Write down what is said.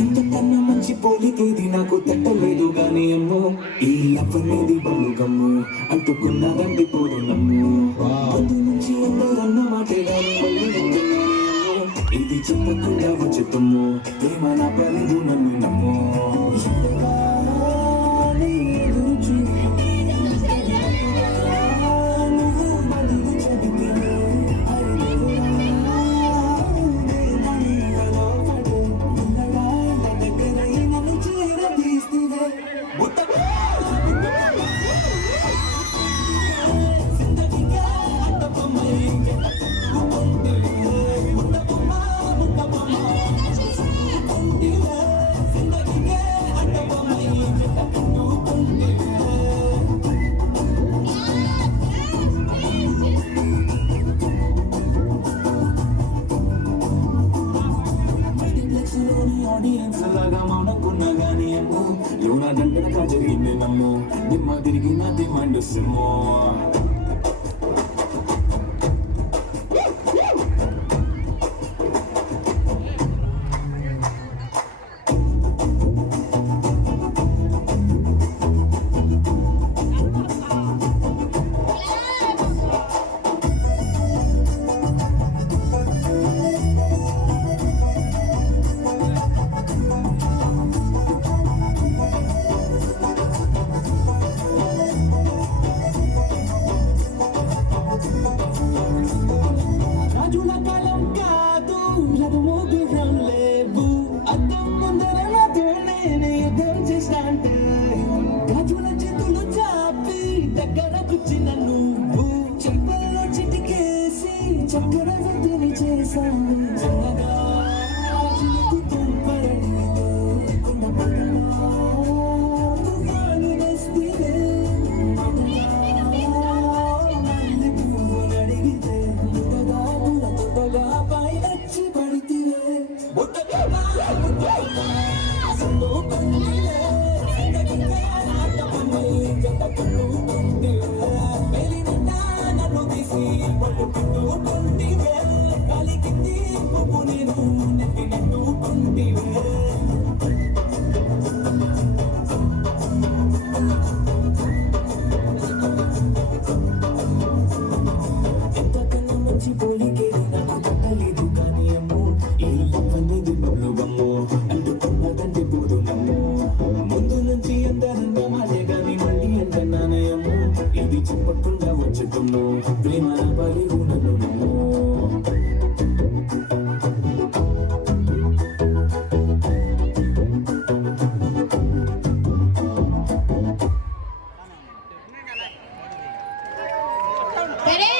ఇంతకన్నా మంచి పోలికేది నాకు తట్టలేదు గాని అమ్మో ఈ లవ్ అనేది బలుగమ్ము అంటుకున్నదండి పోదు నమ్ము పొద్దు నుంచి అందరన్న మాటే గాని మళ్ళీ వింటున్నానే అమ్మో ఇది చెప్పకుండా వచ్చి తుమ్ము ప్రేమ నా పలిదు నన్ను నమ్ము ఎంతగానే ఎదురు చూసి నువ్వు బదులు చెబితే ఆడియన్స్ లాగా మౌనకున్నా గానీ ఏమో యోనా దండనగా జరిగింది నమ్ము దిమ్మ తిరిగి నా డిమాండ్ సిమ్మో చక్రవర్తిని చేశాను చల్లగా చిలుకు తుంపరడిగితే కొండ పక్కన తుఫాను వస్తే మళ్ళీ పువ్వులు అడిగితే ముద్దగా పుల తొట్టగా పైనచ్చి పడితే అసలు పండిలే ఎంతకన్నా మంచి పోలికేది నాకు తగ్గలేదు కానీ అమ్మో ఈ లవ్ అనేది బలుగమ్ము అంటుకున్నదండి పోదు నమ్ము ముందు నుంచి అందరన్న మాటే గాని మళ్ళీ అంటున్నానయమ్ము ఇది చెప్పకుండా వచ్చుతున్ను ప్రేమ పలిగు నన్ను నమ్ము Ready?